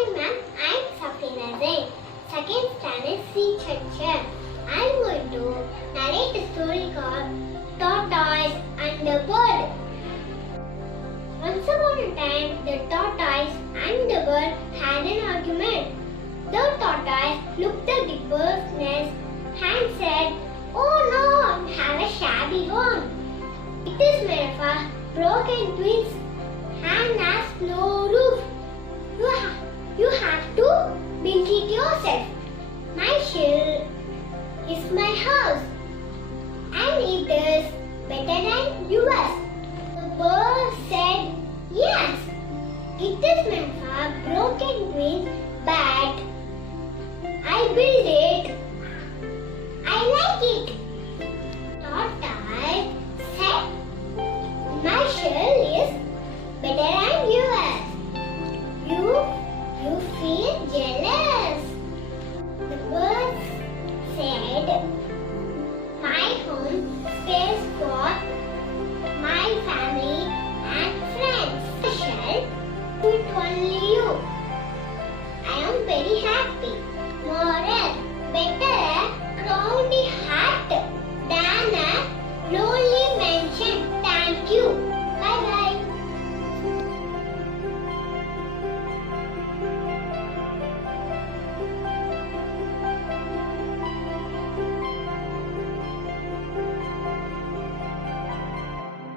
morning, ma'am. I'm Femina, second standard C teacher. I'm going to narrate a story called Tortoise and the Bird. Once upon a time, the tortoise and the bird had an argument. The tortoise looked at the bird's nest and said, "Oh no, you have a shabby home. It is made of a broken twigs and has no roof. You have to build it yourself. My shell is my house and it is better than yours." The bird said, "Yes, it is made of a broken wing, but I built it. I like it." Tortoise said, "My shell is better than yours. You feel jealous?